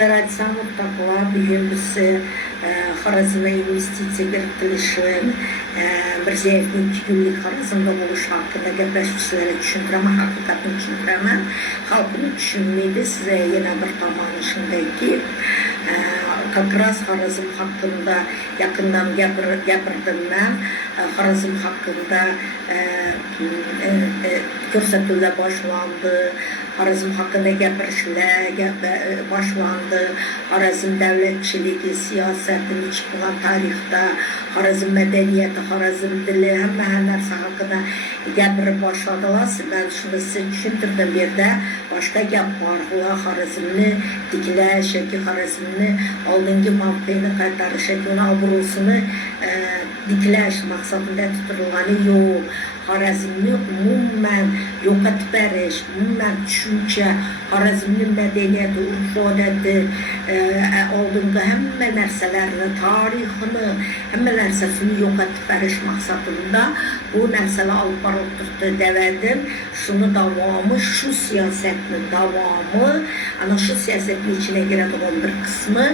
Alexander Takla bugün Xorazm'a investitsiya kiritilishi, Mirziyoyevning 2 kunlik Xorazmda bo'lishi haqida gaplashib sizlarga tushuntiraman, haqiqatni tushuntiraman. Xalqni tushunmaydi. Sizga yana bir tomoni shundayki, как раз Xorazm haqida yaqindan gapirdim men. Xorazm haqida ko'rsatuvlar boshlandi. Xorazm haqida gapirishlar boshlandi. Xorazm davlatchiligi, siyosati, chiqqan tarixda, Xorazm madaniyati, Xorazm dili, hamma narsa haqida gapirib boshladilar. Men shuni sizga tushuntirdim. Bu yerda boshqa gap bor. Xorazmni tiklash yoki Xorazmni oldingi mavqeini qaytarish yoki uni obro'sini tiklash maqsadida tutilgani yo'q. Xorazmni umuman yo'qotib berish, umuman tushuncha, Xorazmni madaniyati, urf-odati, oldingi hamma narsalarni, tarixini, hamma narsasini yo'qotib berish maqsadida bu narsalar olib borib turibdi dedim. Shuni davomi, shu siyosatni davomi, ana shu siyosatning ichine giradigan bir qismi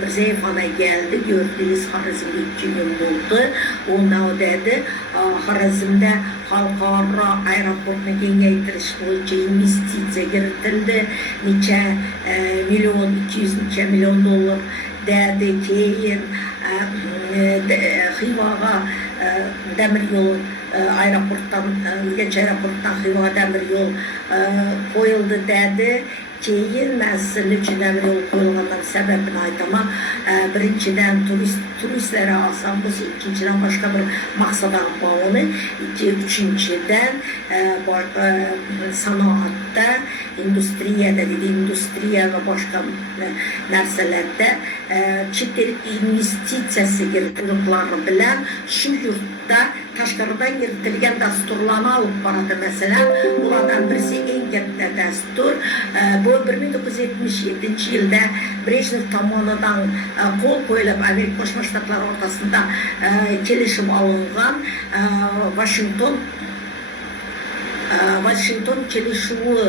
Mirziyoyev ana geldi, gördünüz Xorazmda 2 gün bo'ldi. U nima dedi? Xorazmda xalqaro aeroportni kengaytirish bo'yicha investitsiya kiritildi. Necha million, 200 necha million dollar dedi. Keyin Xivaga demir yo'l aeroportdan Urganch aeroportdan Xivaga demir yo'l qo'yildi dedi. Keyin men sizlar uchun demir yo'l qo'yilganidan sababini aytaman. Birinchidan turistlar olsam bo'lsa, ikkinchidan boshqa bir maqsadan bog'liq, uchinchidan sanoatda, industriyada dedi, industriya va boshqa narsalarda chet el investitsiyasi kiritilganlari bilan shu yurtda tashqaridan kiritilgan dasturlarni olib boradi. Masalan, ulardan birisi eng katta dastur bu 1977 yilda Brejnev tomonidan qo'l qo'yilib Amerika Qo'shma Shtatlari o'rtasida kelishib olingan Washington kelishuvi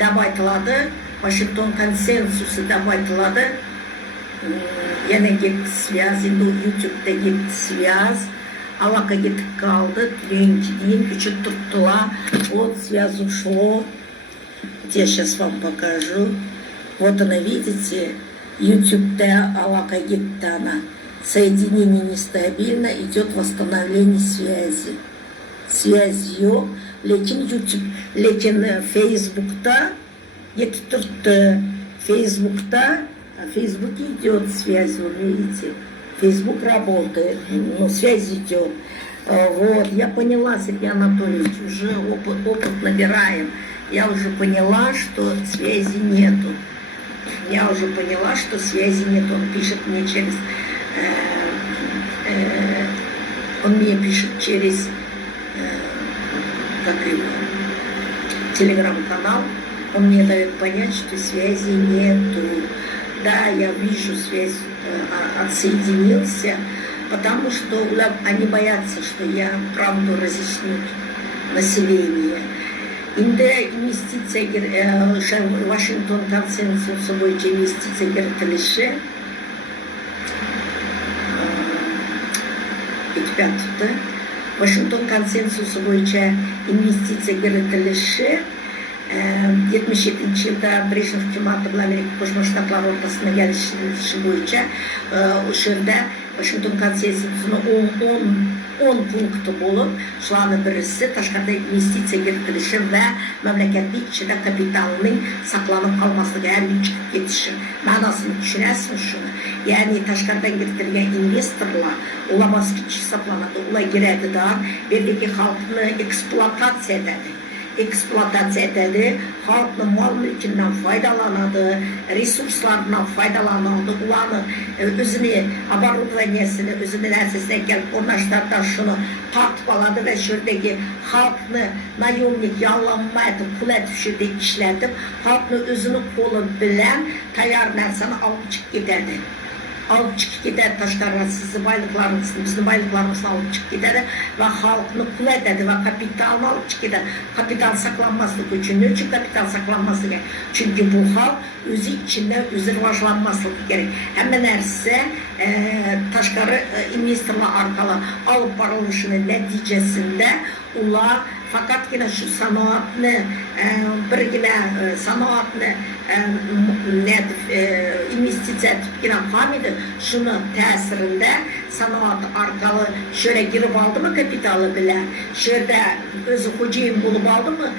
deb aytiladi. Washington konsensusi deb aytiladi. Yana gitti связь, YouTube'da gitti связь. Aloqa ketib qoldi. Keyin uchib turibdilar. Вот связь ушло. Я сейчас вам покажу. Вот она, видите, YouTube-да aloqa gitti она. Соединение нестабильно, идет восстановление связи. Связь yo'q, lekin YouTube, lekin Facebook'da yetib turibdi. Facebook идет связь, вы видите. Facebook работает, но связь идет. Вот, я поняла, Сергей Анатольевич, уже опыт набираем. Я уже поняла, что связи нету. Он пишет мне через... телеграм-канал. Он мне дает понять, что связи нету. Да, я вижу, связь отсоединился, потому что они боятся, что я правду разъясню население. Инде инвестиция, Вашингтон консенсусы bo'yicha investitsiya kiritilishi ikki Washington konsensusi bo'yicha investitsiya kiritilishi 77 yilda Brejnev hukumati bilan Amerika Qo'shma Shtatlari o'rtasida kelishish bo'yicha o'sha yerda Washington konsensusini 10 punkti bo'lib, shularning birisi tashqarida investitsiya kiritilishi va mamlakatning ichida kapitalning saqlanib qolmasligi, har chiqib ketishi. Ma'nosini tushunasizmi shuni? Ya'ni tashqaridan kiritilgan investorlar ular bosqich hisoblanadi, ular kiradilar, bu yerdagi xalqni ekspluatatsiya etadi, xalqni mol-mulkidan foydalanadi, resurslardan foydalanadi, ularni o'zini оборудованиесini, o'zini narsasidan kelib o'rnashtirib shuni tortib oladi va shu yerdagi xalqni nayo'mlik yollanma etib, pul tushirib ishlatib, xalqni o'zini qo'li bilan tayyor narsani olib chiqib ketadi. alıp çıkıp gider taşlarına sizi baylıklarınızı, bizim baylıklarımızı alıp çıkıp gider ve halkını kul eder ve kapitalını alıp çıkıp gider. Kapital saklanmazlık için. Ne için kapital saklanması gerek? Çünkü bu halk özü içinde özü rivajlanmaslık gerek. Hemen erse taşkarı investorlar arkalı alıp barılışının neticesinde ular fakat yine şu sanatını bir yine sanatını investisiya etip yine hamidi şunu tesirinde sanat arkalı şöyle girip aldı mı kapitalı bile şöyle özü hocayım bulup aldı mı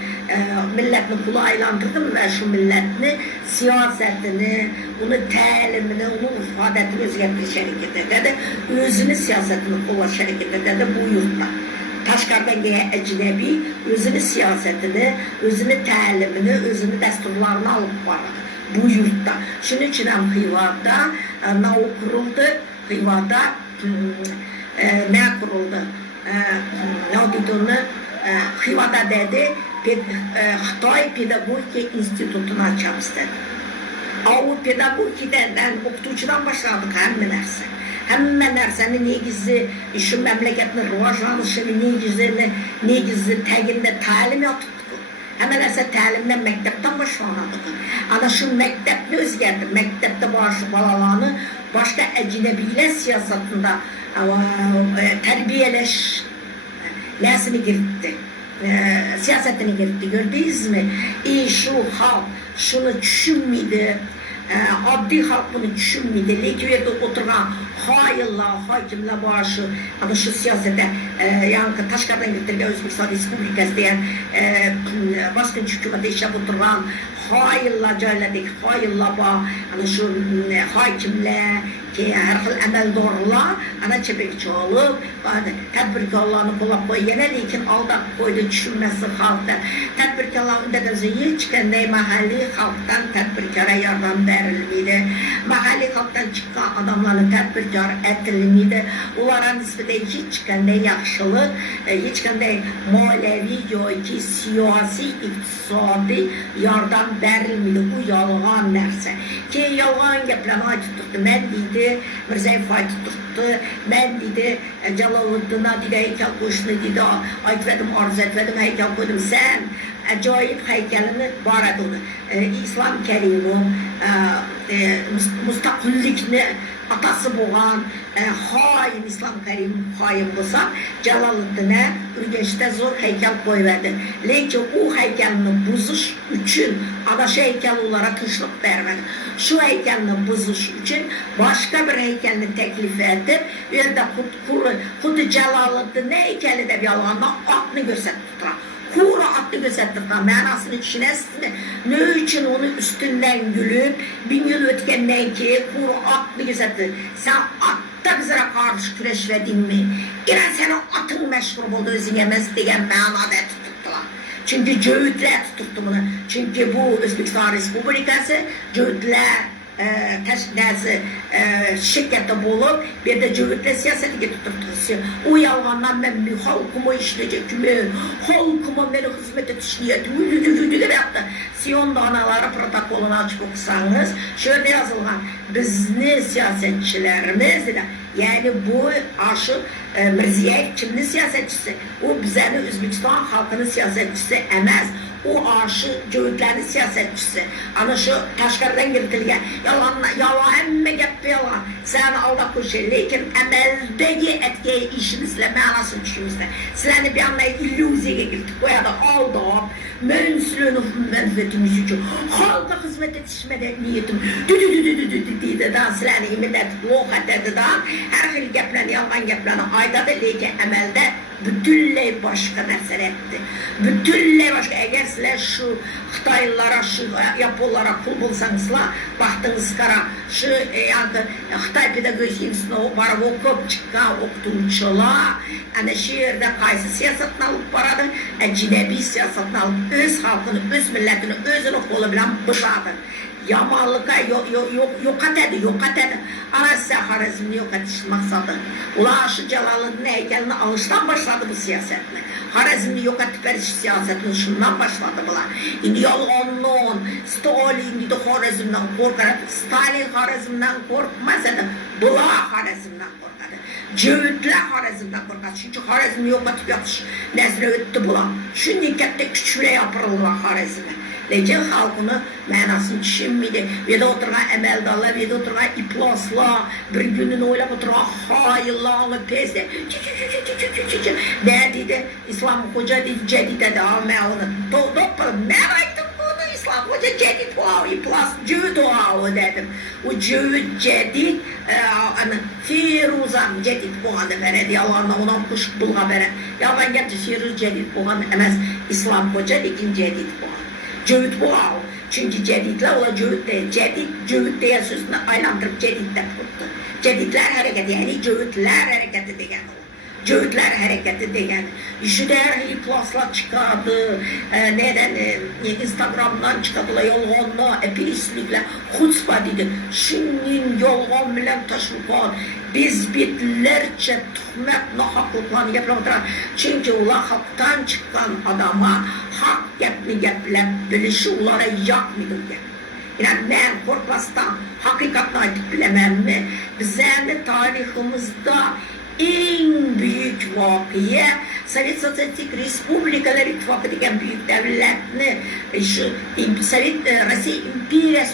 milletini kulu aylandırdı mı ve şu milletini siyasetini onu təlimini, onun ifadetini özgərtmiş hareket eder özünü siyasetini kulaş hareket eder bu yurtta. Taşkardan gelen ecnebi özünü siyasetini, özünü təlimini, özünü dəsturlarını alıp var bu yurtta. Şunun için hem Xivada ne kuruldu? Xivada ne kuruldu? Ne dedi onu? Xivada dedi Xitay Pedagogika İnstitutunu açamız dedi. O pedagogikadan, okutuvchidan başladık hemen nerse. Hemen nersenin negizi, şu memleketin rivajlanışını negizi taginde talim yaptık. Hemen nerse talimden mektepten başlanadık. Ana şu mektepni özgerdi. Mektepte başı balalarını başka ecnebiyle siyasetinde terbiyeleş nesini girdi. Siyasetini girdi. Gördünüz mü? Şu halk şunu düşünmedi. Adli halk bunu düşünmedi. Lekiyede oturan hayırlar, hakimler başı ama şu siyasete yani Taşkar'dan getirilen Özbekistan Respublikası diyen baskın hükümete işe oturan hayırlar cayladık, hayırlar ba yani şu hakimler ki her xil əməldorlar ana çepekçi olup tədbirkarlarını qolab qoyana lekin aldaq qoydu düşünməsi xalqda tədbirkarların öndədəzi yıl çıxanda mahalli xalqdan tədbirkara yardım verilmiydi mahalli xalqdan çıxan adamların tədbirkar etilmiydi onlara nisbətə hiç çıxanda yaxşılıq hiç çıxanda maliyevi yoki siyasi iktisadi yardım verilmiydi bu yalğan nərsə ki yalğan gəpləni aytıb mən deydi Mirzayev Fatih tuttu, ben dedi Celaluddin'a dedi heykel koşunu dedi aytvedim arzu etvedim heykel koydum sen acayip heykelini var adı onu İslam Kerim'in müstakillikini atası boğan hain İslam Kerim hain olsa Celaluddin'e Ürgeç'te zor heykel koyverdi. Lakin o heykelini buzuş için adaşı heykel olarak kışlık vermedi. Şu heykelini buzuş için başka bir heykelini teklif edip bir de kutu Celaluddin heykeli de bir alanda aklını gösterdi. Kuru atlı gösterdirken manasını düşünesini ne için onu üstünden gülüp 1000 yıl ötkenden ki kuru atlı gösterdir. Sen atta bizlere karşı güreşledin mi? Yine senin atın meşhur oldu özünemez diyen manada tuttular. Çünkü Cöğütler tuttu bunu. Çünkü bu Özbekistan Respublikası Cöğütler şirkette bulup bir de Cöğütler siyaseti getirtirdi. O yalgandan ben bir halkıma işleyecek mi? Halkıma beni hizmet etişliyetim. Gibi yaptı. Siyon danaları protokolunu açıp okusanız şöyle yazılgan. Biz ne siyasetçilerimiz yani bu aşı Mirziyev kimli siyasetçisi? O bizeni Özbekistan halkının siyasetçisi emez. O aşı Cöğütlerin siyasetçisi. Ana şu Taşkar'dan girdiler. Yalan emme geppi yalan. Sen alda koşuyor. Lakin emeldeki etkiye işinizle manasını düşününüzle. Sizlerini bir anda illüzyaya girdik. Bu ya da aldım. Mensülünü menfetimiz için. Halka hizmet etişmede niyetim. Dedi daha sizlerini imedet lokat dedi daha. Her şey geplerini yalan geplerini aydadı. Lakin emelde bütünle başka nərsələr etdi. Bütünle başka, eğer sizler şu Xitaylılara, şu Yapollara kul bulsanızlar, baktınız kara, şu Xitay pedagojisini barab okup çıkan okutuvchilar, ana şu yerde qaysı siyasetini alıp baradı, ecnebi siyasetini alıp öz halkını, öz milletini, özünü kolu bilen bıradı. yamanlığa yok etedi. Arası Harizmni yok etiş maksadı. Ulaşı Celalı'nın heykelini alıştan başladı bu siyasetini. Harizmni yok etip veriş siyasetini şundan başladı bunlar. İndi yolğunluğun, Stalin gidi Harizm'den korkarak, Stalin Harizm'den korkmaz edi. Bunlar Harizm'den korkadı. Cevitler Harizm'den korkadı. Çünkü Harizmni yok etip yatış nesre öttü bunlar. Şu nikette küçüle yapırıldılar Harizm'e. Lekin halkını mənasını düşünmedi. Ve de oturgan emeldarlar, ve de oturgan iplaslar, bir günün oylap oturgan hayırlarını pezde. Ne dedi? İslam Hoca dedi, cedid dedi. Ben onu topladım. Ne baktım bunu? İslam Hoca cedid o, iplas, cüvd o dedim. O cüvd cedid, Firuzan cedid bu adı veredi. Yalanla ondan kuş bulga veren. Yalan geldi Firuz cedid bu adı emez. İslam Hoca lekin cedid bu adı. Cüvd bu ağı. Çünkü cedidler ola cüvd değil. Cüvd diye sözünü aylandırıp cedidden tuttu. Cedidler hareketi yani cüvdler hareketi degen o. Cüvdler hareketi degen. İşte her iplaslar çıkardı. Neden? Instagram'dan çıkardılar yolğonla, epilislikle, hutspa dedi. Şunun yolğon bilen taşlıkan. Biz bitlerce tuhmet nahaklıklarını yapıyorlar. Çünkü ola halktan çıkan adama hak gepler bilişi onlara yakmıyor. Yani ben korkmasdan hakikatini aytıp bilemem mi? Bizden tarihimizde en büyük vakiye Sovet Sosyalistik Respublikalar İttifakı degen büyük devletini Sovet Rusya İmperiyası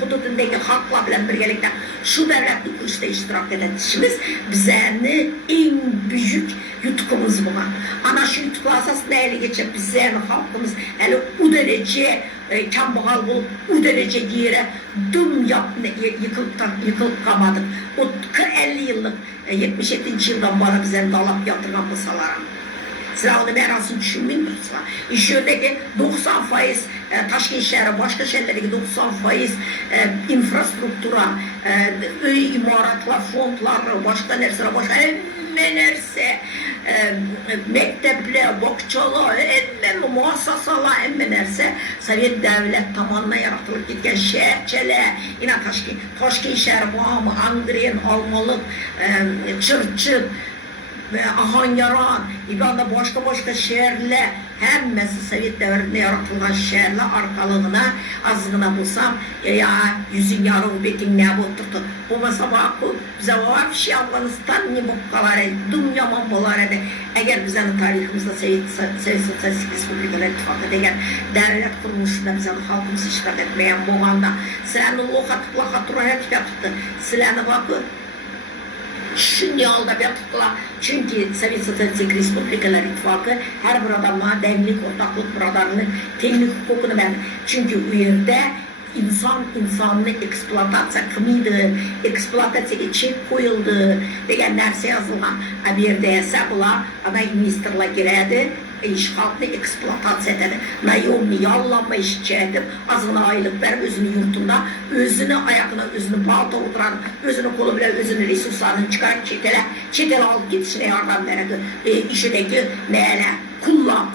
hududundaki halkla bilen birgelikten şu devletli kuruşta iştirak edişimiz bizden en büyük yutkumuz buna. Ana şu yutkula asasında ele geçip bizden halkımız hele o derece kambağal bulup o derece yere düm yıkılıp kalmadık. O 50 yıllık 77. yıldan bana bize dalap yatırgan bu salara. Sıra onu ben aslında düşünmeyeyim. İşördeki 90% Taşkent şehri, başka şehirlerdeki 90% infrastruktura, öy imaratlar, fondlar, başka neresi, başka neresi, mektepler, bakçalar, muassasalar, neresi, Sovet devlet tamanına yaratılıp gitken şehirçeler, yine Taşkent şehri, Bağımı, Angren, Almalık, Çırçık, ve Ahanyaran, İbanda başka şehirler, hemmesi Sovet devrinde yaratılgan şehirler arkalığına azgına bulsam ya yüzün yarı betin ne oturdu. Bu mesela bize var bir şey Afganistan ne bu kadar yaman bolar edi. Eğer bizim tarihimizde Sovet Sosyalistik Respublikalar İttifakı degen devlet kuruluşunda bizim halkımız iştirak etmeyen bu anda silahını lokatura tuttu. Silahını bakı şimdi yolda bir tuttular. Çünkü Sovet Sosyalistik Respublikalar İttifakı her bir adamla devlik, ortaklık, bradarlık, teknik hukukunu verdi. Çünkü bu yerde insanını eksploatasya kımıydı, eksploatasyaya çek koyuldu degen nerse yazılgan. Bir yerde ise bula ama ministerla giredi. İşgalini eksploatasya ededi. Nayomni yallanma işçi edip azına aylık verip özünü yurtunda, özünü ayakına, özünü balta oturan, özünü kolu bile özünü resurslarını çıkarıp çetele alıp gitişine yardım veredi. İşedeki neyle? Kulla.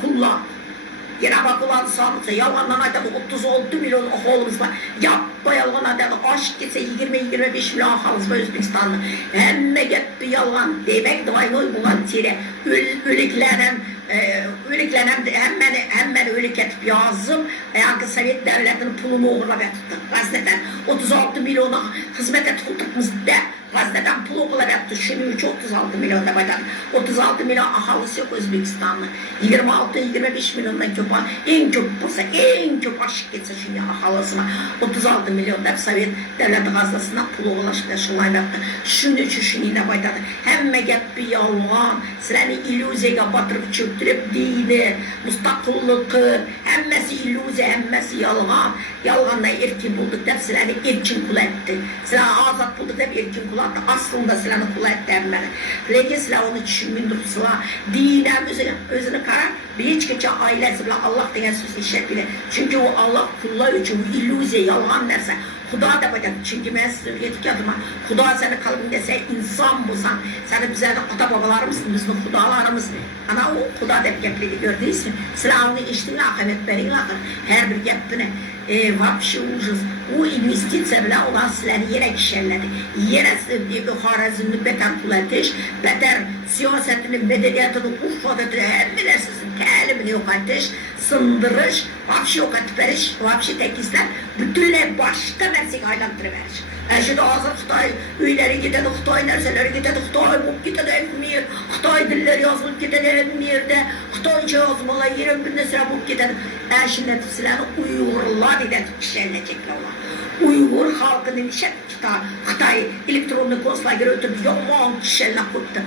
Yine bak ulan sanırsa yalandan aydadı 36 milyon ahalımız var. Yapma yalan aydadı aşk gitse 20-25 milyon ahalımız var Özbekistan'da. Hemme gitti yalan demek de aynı bulan tire. Öliklenen hemen ölik etip yazdım. Yani Sovet devletinin pulunu uğurla tuttu. Gazeteden 36 milyona hizmet et tuttukmuzda gazeteden pul uğurla tuttu. Şunun için 36 milyon da baydan. 36 milyon ahalısı yok Özbekistan'da. 26-25 milyondan çok en çok bulsa, en çok aşık geçse şimdi ahalısına 36 milyon da Sovet devleti gazetesinden pul uğurlaşıkta şunlayla yaptı. Şunun için şunu yine baydadı. Hemme gep bir yalan, silahını illüzyaya batırıp çöktürüp dini, müstakillıkı, hemmesi illüzya, hemmesi yalan. Yalanla erkin bulduk da silahını erkin kul etti. Silahı azat bulduk da erkin kul etti. Aslında silahını kul etti emmeni. Lakin silah onu düşünmündür silah. Dinem özünü karar. Bir hiç geçe ailesi bile Allah denen söz işe bile. Çünkü o Allah kullar için illüzya, yalan derse Huda da bakın. Çünkü ben size öğretik adıma Huda seni kalbinde sen insan bulsan, seni bize ata babalarımızın, bizim hudalarımız ana o Huda da gepliydi gördüysen silahını içtin, ahimet verin, her bir gepine Вообще ужas. O investitsiya bilan ular sizlarni yana kishiladi. Yana Xorazmni betar qulatish, betar siyosatini, madaniyatini, urf-odatini, hamma narsasini, ta'limini yo'qotish, sindirish, вообще yo'qotib berish, вообще tekislar butunlay boshqa narsaga aylantirib berish. Şimdi hozir Xitoy uylari ketadi, Xitoy narsalari ketadi, Xitoy bo'lib ketadi, hamma Xitoy dillari yozilib ketadi, hamma yerda Xitoycha yozmalar, yana bir narsalar bo'lib ketadi. Shunda sizlarni Uyg'urlar deb ishlanacaklar. Uyghur xalqının Xitoy elektronli konslager o'tib yomon kishilar qo'yibdi.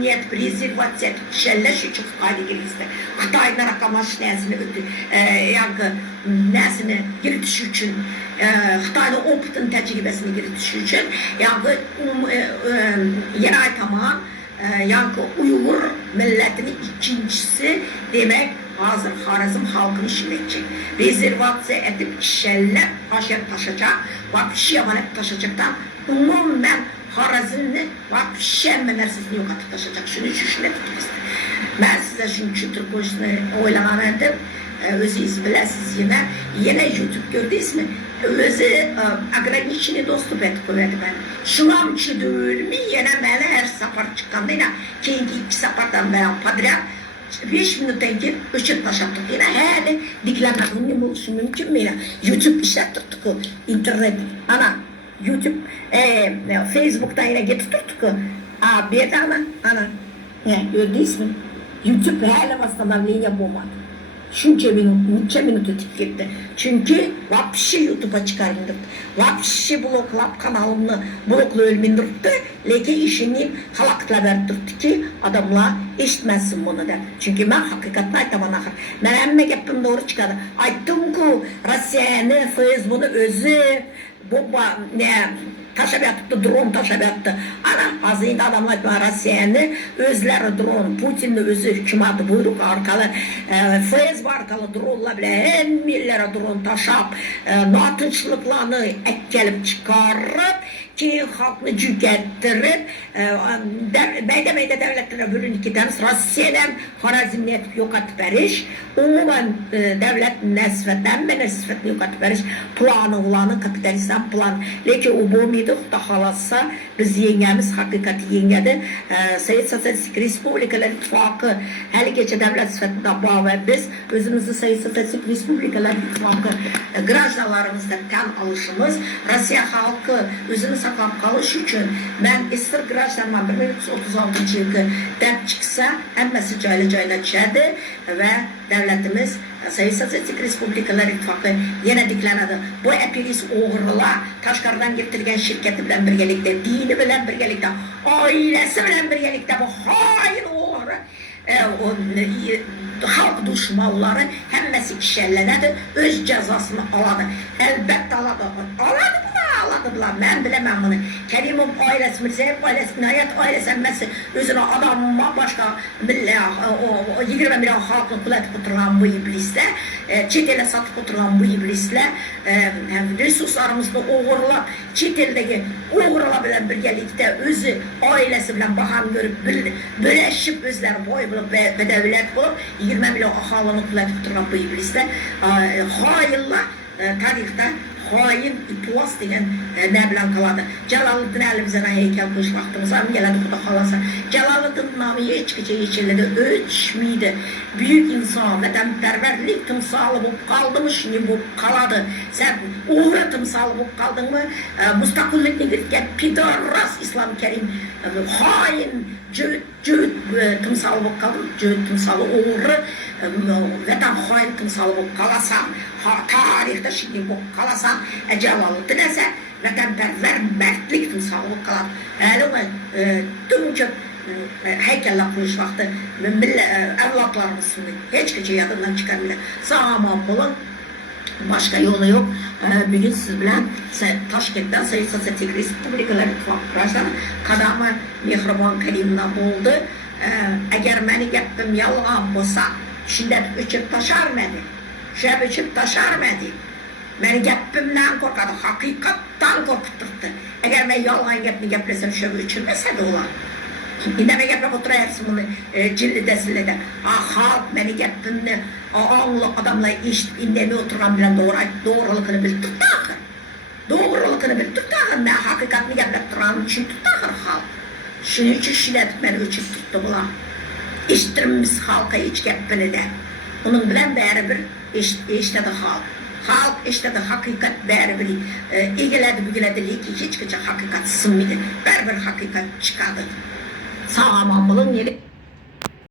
Niyat rezervatsiya kishilash uchun Xitoyga kirgizdi. Xitoyning raqamlashmasini nasini kiritish uchun, Xitoyning opitini tajribasini kiritish uchun, yana aytaman, Uyghur millatinin ikincisi demek hazır Xorazm halkını işletecek. Rezervatsiya edip kişiler aşağı taşacak, vapşi yamanıp taşacaktan umumen Xorazmni vapşi emmelersizini yok atıp taşacak. Şunu işleteceğiz. Ben size şunu Türk boşuna oylamadım. Özünüz biləsiniz yine YouTube gördünüz mü? Özü ограниченный достуp etip koydu ben. Şulamçı değil mi? Yine bana her sefer çıkkanda yine keyinki 2 seferden ben padriyat 5 minuttan ki ışık taşattık yine hele diklenmekten ne buluşum mümkün mü yine? YouTube işlettirdik o internet. Ana YouTube Facebook'tan yine getirttirdik o. Bir de ana gördünüz mü? YouTube hele vastanavleniya bulmadı. Şunca minut ötüp gitti. Çünkü vapşi YouTube'a çıkarındık. Vapşi bloklap kanalını blokla ölmündürttü. Leke işini halakla verdirdi ki adamlar işitmezsin bunu da. Çünkü ben hakikatini aytamam ahır. Ben emme gepim doğru çıkardı. Ayttım ki Rusya'nı, Facebook'unu özü bomba taşab yatıptı, drone taşab yatıptı. Ana azıydı adamlar Rusya'nı özleri drone, Putin'in özü hükümatı buyruk arkalı, Facebook arkalı drone'la bile hem millere drone taşab, natınçlıklarını ekkelip çıkarıp, ki halkını cügettirip, meyde devletlere bölün iki tanesi, Rusya'dan Xorazmni etip yok atıp veriş, umuman devletin nesfetten ve nesfetini yok atıp veriş, planı, kapitalistan plan, leki o bomiydi, halasa biz yengemiz hakikati yengedi. Sovet Sosyalistik Respublikalar İttifakı her gece devlet sıfatında bağ ve biz özümüzü Sovet Sosyalistik Respublikalar İttifakı grajdalarımızda tan alışımız Rusya halkı özünü saklap kalış için ben ister grajdarman 1936 yılı dep çıksa emmesi cayla çerdi ve devletimiz Sovet Sosyalistik Respublikalar İttifakı yine diklenedi. Bu epiriz oğurlar Taşkar'dan getirgen şirketi bilen birgelikte, dini bilen birgelikte, ailesi bilen birgelikte bu hain oğru halk düşmanları hemmesi kişilenedi, öz cezasını aladı. Elbette aladı. Aladılar, ben bilemem bunu. Kerim'in ailesi, Mirzayev ailesi, Nihayet ailesi emmesi özüne adamma başka 20 milyon halkını kulatıp oturan bu iblisler, çetele satıp oturan bu iblisler, resurslarımızda oğurlap, çeteldeki oğurla bilen birgelikte özü ailesi bilen bakan görüp birleşip özler boy bulup ve devlet bulup 20 milyon ahalını kulatıp oturan bu iblisler hainler tarihte hain iplas degen ne bilen kaladı. Celalettin elimizden heykel koyuş vaktimiz ama geledi kuda kalasa. Celalettin namı hiçbirçe ölçmeydi. Büyük insan, vatanperverlik timsalı bu kaldı mı şimdi bu kaladı. Sen uğra timsalı bu kaldın mı? Müstakillik negirken pidaras İslam Kerim hain cüt timsalı bu kaldı. Cüt timsalı uğra vatan hain timsalı bu kalasan tarihte şimdi bu kalasan Celalettin ise vatanperver mertlik timsalı bu kalan. Öyle tümce heykeller koyuş vakti evlatlarımızın hiç gece yadından çıkarmıyor. Sağaman bulun. Başka yolu yok. Bugün siz bilen Taşkent'ten Sovet Sosyalistik Respublikalar İttifakı kadamı Mehriban Kerim'den buldu. Eğer beni gepim yalan olsa şimdi üçüp taşarmadı. Şöyle üçüp taşarmadı. Beni gepimden korkadı. Hakikattan korkutturdu. Eğer ben yalan geplesem şöyle üçülmese de olar. İndeme geplep oturayarsın bunu cildi desilede. Halk beni gepimde Ağlı adamlar eşitip indemi oturgan bilen doğrulukunu bil tuttu ahir. Doğrulukunu bil tuttu ahir. Ben hakikatini geplep duran için tuttu ahir halk. Şunun için şiletip beni ölçüp tuttu bular. Eşittirimiz halka hiç gepini de. Onun bilen beri bir eşitedi halk. Halk eşitedi hakikat beri bir egeledi bügeledi hiç hakikat sınmıydı. Beri bir hakikat çıkardı. Sağlam bulun yeri.